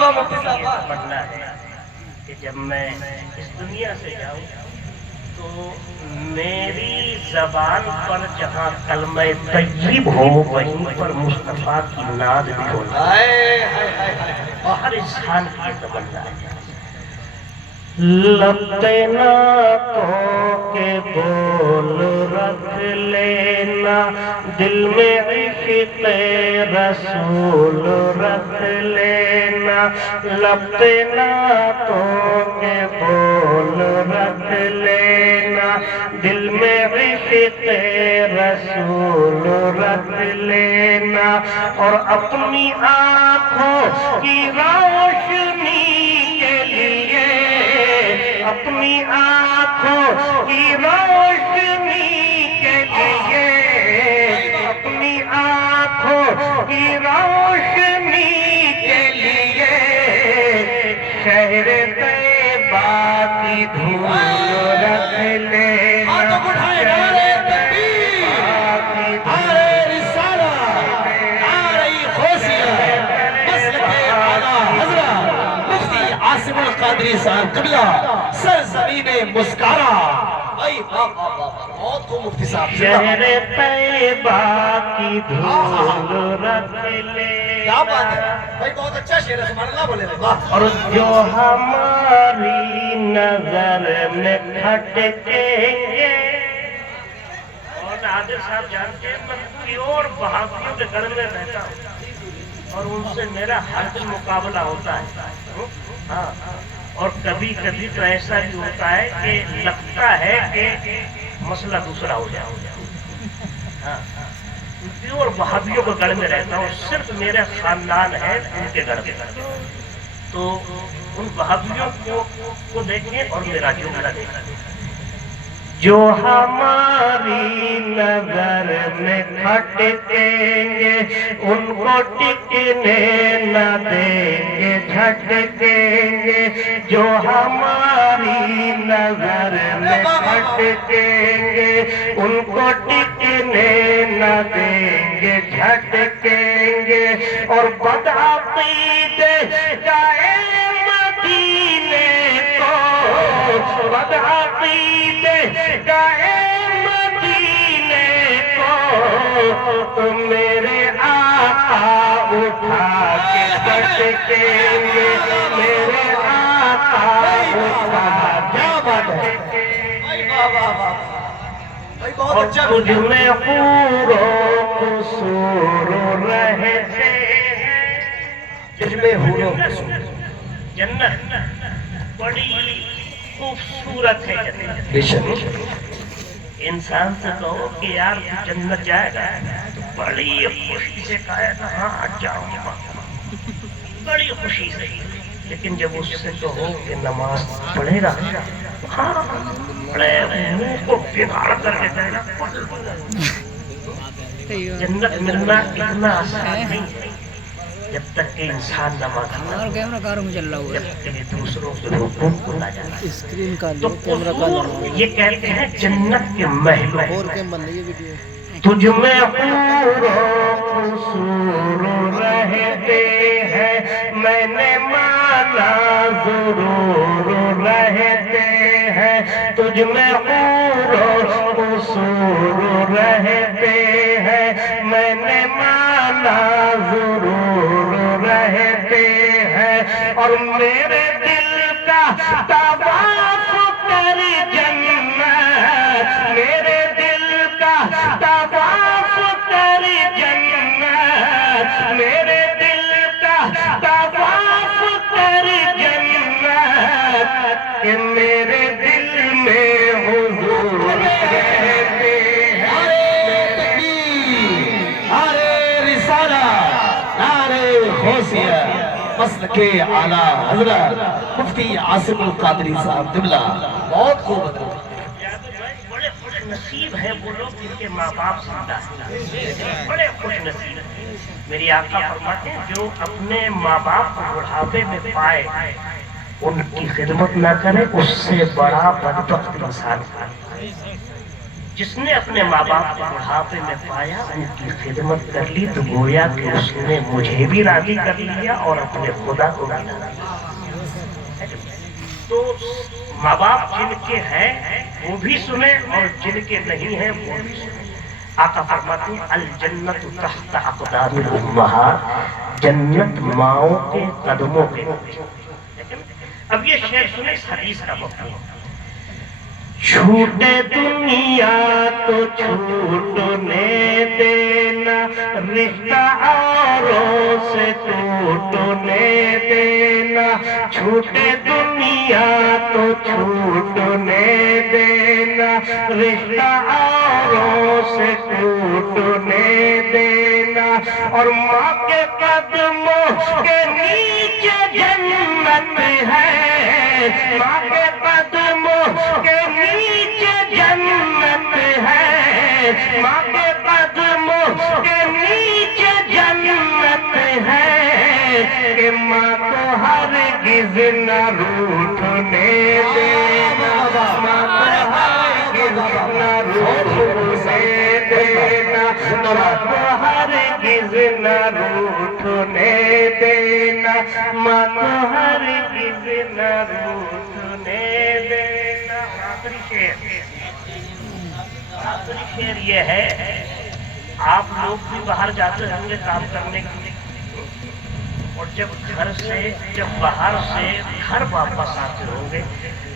واہ مفتی صاحب واہ۔ بننا ہے کہ جب میں اس دنیا سے جاؤں تو میری زبان پر جہاں کلمہ طیب ہو وہیں پر مصطفیٰ کی ناد بھی ہو جائے، ہائے ہائے ہائے ہائے۔ اور ہر انسان کی یہ تمنا ہے۔ لب دینا تو کے بول رکھ لینا، دل میں عشق رسول رکھ لینا، لب دینا تو کے بول رکھ لینا، دل میں عشق رسول رکھ لینا، اور اپنی آنکھوں کی روشنی کے لیے، اپنی آنکھوں کی روشنی کے لیے، اپنی آنکھوں کی روشنی کے لیے، شہر طیبہ کی دھول رکھ لینا، ہاتھوں کو اٹھائے، نعرہ تکبیر، نعرہ رسالہ، نعرہ غوثیہ، مسلک اعلیٰ حضرت مفتی عاصم القادری صاحب قبلہ، سرزمین مسکارہ۔ بھائی واہ واہ واہ، بہت خوب مفتی صاحب۔ شہر طیبہ کی دھول رکھ لینا، کیا بات ہے بھائی، بہت اچھا شعر ہے، سبحان اللہ بولے واہ۔ اور جو ہماری نظر میں کھٹکیں گے، اور عادل صاحب جانتے ہیں میں پیور بہادریوں کے گھر میں رہتا ہوں اور ان سے میرا ہر دن مقابلہ ہوتا ہے، ہاں، اور کبھی کبھی تو ایسا بھی ہوتا ہے کہ لگتا ہے کہ مسئلہ دوسرا ہو جائے، ہاں، پیور وہابیوں کے گھر میں رہتا ہوں، صرف میرا خاندان ہے ان کے گھر کے گھر، تو ان وہابیوں کو دیکھیں اور میرا جملہ دیکھیں، جو ہماری نظر میں کھٹکیں گے ان کو ٹکنے نہ دیں گے جھٹکیں گے، جو ہماری نظر میں کھٹکیں گے ان کو ٹکنے نہ دیں گے جھٹکیں گے، اور بدعقیدے جائے مدینے کو، بدعقیدے گئے مدینے کو، تو میرے آقا اٹھا کے پٹکیں گے، میرے آقا اٹھا کے پٹکیں بھائی گے، واہ واہ واہ بھائی، بہت اور اچھا۔ تجھ میں حور و قصور رہتے ہیں، تجھ میں حور و قصور، جنت بڑی خوبصورت ہے جنت، بے شک۔ انسان سے کہو کہ یار تو جنت جائے گا تو بڑی خوشی سے کہے گا ہاں جاؤں گا، بڑی خوشی سے، لیکن جب اس سے کہو کہ نماز پڑھے گا، ہاں بڑے منہ کو بگاڑ کر کے کہے گا۔ جنت ملنا اتنا آسان نہیں ہے جب تک کہ انسان نماز نہ پڑھے، جب تک کہ دوسروں کے حقوق کو نہ جانے۔ تو قصور یہ کہتے ہیں جنت کے محلوں، تجھ میں حور و قصور رہتے ہیں، میں نے مانا ضرور رہتے ہیں، تجھ میں حور و قصور رہتے ہیں، میں نے مانا ضرور رہتے ہیں، اور میرے دل کا طواف کر جنت، میرے دل کا طواف کر جنت، میرے دل کا طواف کر جنت، کہ میرے دل میں حضور رہتے ہیں۔ نعرہ تکبیر، نعرہ رسالہ، نعرہ غوثیہ، مسلک اعلیٰ حضرت مفتی عاصم القادری صاحب قبلہ، بہت خوب۔ بڑے خوش نصیب ہیں وہ لوگ جن کے ماں باپ زندہ ہیں، بڑے خوش نصیب ہیں۔ میری آقا فرماتے ہیں جو اپنے ماں باپ کو بڑھاپے میں پائے ان کی خدمت نہ کرے اس سے بڑا بدبخت انسان ہے۔ جس نے اپنے ماں باپ کو بڑھاپے میں پایا ان کی خدمت کر لی تو گویا کہ اس نے مجھے بھی راضی کر لیا اور اپنے خدا کو بھی راضی۔ تو ماں باپ جن کے ہیں وہ بھی سنیں اور جن کے نہیں ہیں وہ بھی سنیں۔ آقا فرماتے ہیں الجنت تحت اقدام الامہات، جنت ماؤں کے قدموں کے نیچے۔ اب یہ شعر سنیں اس حدیث کا مفہوم۔ چھوٹے دنیا تو چھوٹنے دینا، رشتہ اوروں سے ٹوٹنے دینا، چھوٹے دنیا تو چھوٹنے دینا، رشتہ اوروں سے ٹوٹنے دینا، اور ماں کے قدموں کے نیچے جنت ہے، ماں کے قدموں کے نیچے جنت ہے، ماں کے قدموں کے نیچے جنت ہے، کہ ماں کو ہرگز نہ روٹھنے دینا، ماں کو ہرگز نہ روٹھنے دینا، ماں کو ہرگز نہ روٹھنے دینا، ماں کو ہرگز نہ روٹھنے دینا۔ آخری شعر یہ ہے، آپ لوگ بھی باہر جاتے ہوں گے کام کرنے کے لیے، اور جب باہر سے گھر واپس آتے ہوں گے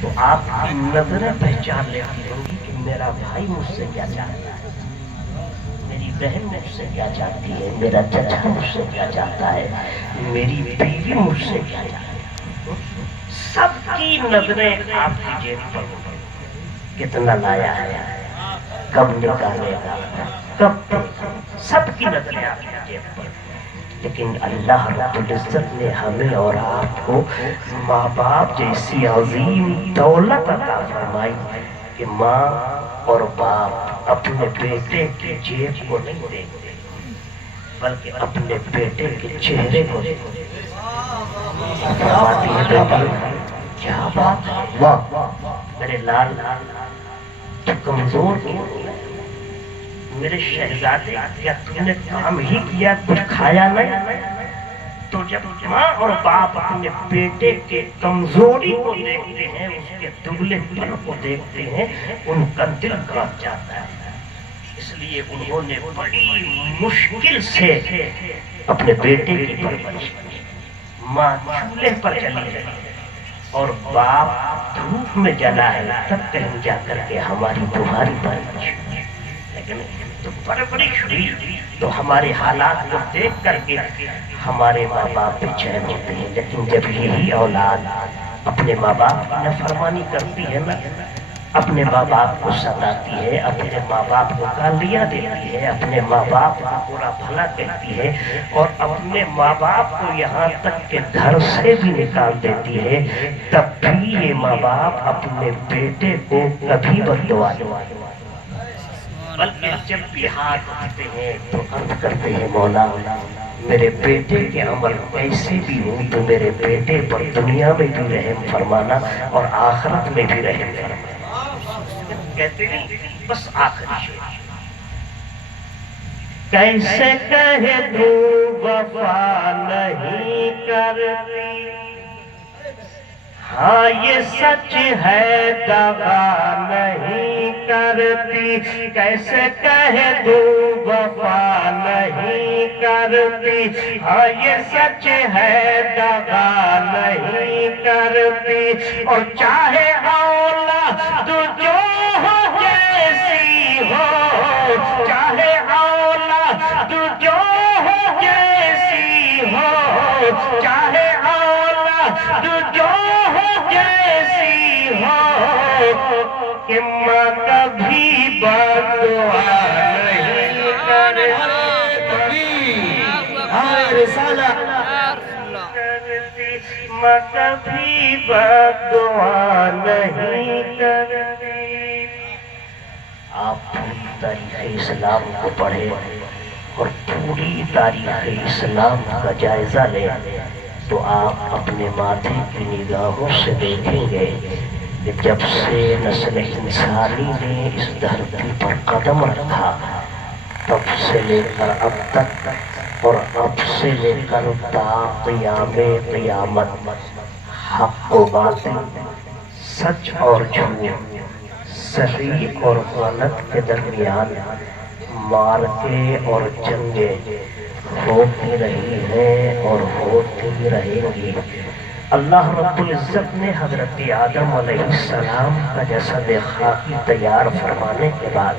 تو آپ کی نظریں پہچان لیتی ہوں گی کہ میرا بھائی مجھ سے کیا چاہتا ہے، میری بہن مجھ سے کیا چاہتی ہے، میرا چچا مجھ سے کیا چاہتا ہے، میری بیوی مجھ سے کیا چاہتی ہے۔ سب کی نظریں آپ کی جیب پر ہوگی، کتنا لایا ہے، کب نکالے گا، کب، سب کی نظریں آپ کی جیب پر۔ لیکن اللہ رب العزت نے ہمیں اور آپ کو ماں باپ جیسی عظیم دولت عطا فرمائی کہ ماں اور باپ اپنے بیٹے کی جیب کو نہیں دیکھتے بلکہ اپنے بیٹے کے چہرے کو دیکھتے۔ فرماتی ہے بیٹی کیا بات ہے، واہ میرے لال تو کمزور کیوں ہے، میرے شہزادے کیا تم نے کام ہی کیا کچھ کھایا نہیں؟ تو جب ماں اور باپ اپنے بیٹے کے کمزوری کو دیکھتے ہیں، اس کے دبلے پن کو دیکھتے ہیں، ان کا دل کانپ جاتا ہے۔ اس لیے انہوں نے بڑی مشکل سے اپنے بیٹے کی پرورش کی۔ ماں چولہے پر چلی ہے اور باپ دھوپ میں جلا ہے، تب کہیں جا کر کے ہماری تمہاری پرورش کی۔ لیکن تو پرورش ہوئی تو ہمارے حالات کو دیکھ کر کے ہمارے ماں باپ بے چین ہوتے ہیں، لیکن جب یہی اولاد اپنے ماں باپ کی نافرمانی کرتی ہے نا، اپنے ماں باپ کو ستاتی ہے، اپنے ماں باپ کو گالیاں دیتی ہے، اپنے ماں باپ کو برا بھلا کہتی ہے، اور اپنے ماں باپ کو یہاں تک کہ گھر سے بھی نکال دیتی ہے، تب بھی یہ ماں باپ اپنے بیٹے کو کبھی بد دعا نہیں، بلکہ جب بھی ہاتھ اٹھتے ہیں تو عرض کرتے ہیں مولا میرے بیٹے کے عمل ایسے بھی ہوں تو میرے بیٹے پر دنیا میں بھی رحم فرمانا اور آخرت میں بھی رحم فرمانا۔ کہتے نہیں بس آخری شعر، کیسے کہہ دوں وفا نہیں کرتی، ہاں یہ سچ ہے دغا نہیں کرتی، کیسے کہہ دوں وفا نہیں کرتی، ہاں یہ سچ ہے دغا نہیں کرتی، اور چاہے اولاد جو ہو جیسی ہو، چاہے اولاد جو ہو جیسی ہو، چاہے اولاد جو جیسی ہو، کہ ماں کبھی بد دعا نہیں کرتی، ماں کبھی بد دعا نہیں کرتی۔ آپ پوری تاریخ اسلام کو پڑھیں اور پوری تاریخ اسلام کا جائزہ لیں تو آپ اپنے ماتھے کی نگاہوں سے دیکھیں گے کہ جب سے نسل انسانی نے اس دھرتی پر قدم رکھا تب سے لے کر اب تک اور اب سے لے کر تا قیام قیامت حق و باطل، سچ اور جھوٹ، صحیح اور غلط کے درمیان مارکے اور جنگیں ہوتی رہی ہیں اور ہوتی رہیں گی۔ اللہ رب العزت نے حضرت آدم علیہ السلام کا جسد خاکی تیار فرمانے کے بعد